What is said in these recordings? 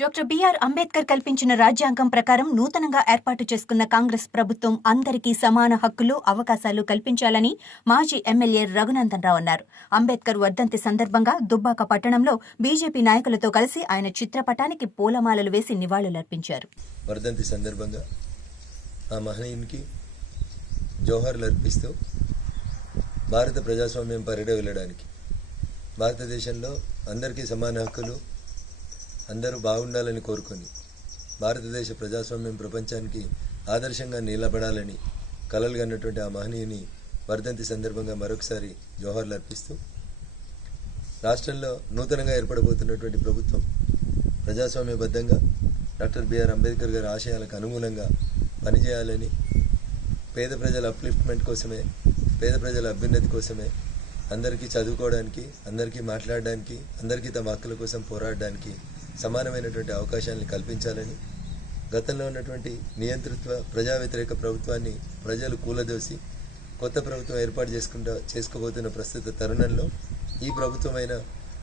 Doctor BR Ambedkar కల్పించిన రాజ్యాంగం ప్రకారం నూతనంగా ఏర్పాటు చేసుకున్న కాంగ్రెస్ ప్రభుత్వం అందరికీ సమాన హక్కులు, అవకాశాలు కల్పించాలని మాజీ ఎమ్మెల్యే రఘునందన్ రావు అన్నారు. అంబేద్కర్ వర్ధంతి సందర్భంగా దుబ్బాక పట్టణంలో బీజేపీ నాయకులతో కలిసి ఆయన చిత్రపటానికి పూలమాలలు వేసి నివాళులర్పించారు. వర్ధంతి సందర్భంగా ఆ మహనీయునికి జోహార్లు అర్పిస్తూ భారత ప్రజాస్వామ్యం పరిడ వెళ్ళడానికి, భారతదేశంలో అందరికీ సమాన హక్కులు, అందరూ బాగుండాలని కోరుకొని భారతదేశ ప్రజాస్వామ్యం ప్రపంచానికి ఆదర్శంగా నిలబడాలని కలలు కన్నటువంటి ఆ మహనీయుని వర్ధంతి సందర్భంగా మరొకసారి జోహార్లు అర్పిస్తూ, రాష్ట్రంలో నూతనంగా ఏర్పడబోతున్నటువంటి ప్రభుత్వం ప్రజాస్వామ్యబద్ధంగా డాక్టర్ బిఆర్ అంబేద్కర్ గారి ఆశయాలకు అనుగుణంగా పనిచేయాలని, పేద ప్రజల అప్లిఫ్ట్మెంట్ కోసమే, పేద ప్రజల అభ్యున్నతి కోసమే, అందరికీ చదువుకోవడానికి, అందరికీ మాట్లాడడానికి, అందరికీ తమ హక్కుల కోసం పోరాడడానికి సమానమైనటువంటి అవకాశాలను కల్పించాలని, గతంలో ఉన్నటువంటి నియంతృత్వ ప్రజా వ్యతిరేక ప్రభుత్వాన్ని ప్రజలు కూలదోసి కొత్త ప్రభుత్వం ఏర్పాటు చేసుకోబోతున్న ప్రస్తుత తరుణంలో ఈ ప్రభుత్వమైన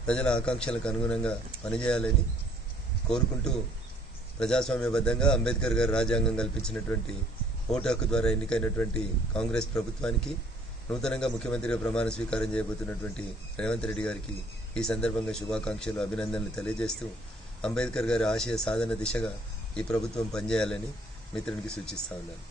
ప్రజల ఆకాంక్షలకు అనుగుణంగా పనిచేయాలని కోరుకుంటూ, ప్రజాస్వామ్యబద్ధంగా అంబేద్కర్ గారు రాజ్యాంగం కల్పించినటువంటి ఓటు హక్కు ద్వారా ఎన్నికైనటువంటి కాంగ్రెస్ ప్రభుత్వానికి, నూతనంగా ముఖ్యమంత్రిగా ప్రమాణ స్వీకారం చేయబోతున్నటువంటి రేవంత్ రెడ్డి గారికి ఈ సందర్భంగా శుభాకాంక్షలు, అభినందనలు తెలియజేస్తూ, అంబేద్కర్ గారి ఆశయ సాధన దిశగా ఈ ప్రభుత్వం పనిచేయాలని మిత్రునికి సూచిస్తా ఉన్నాను.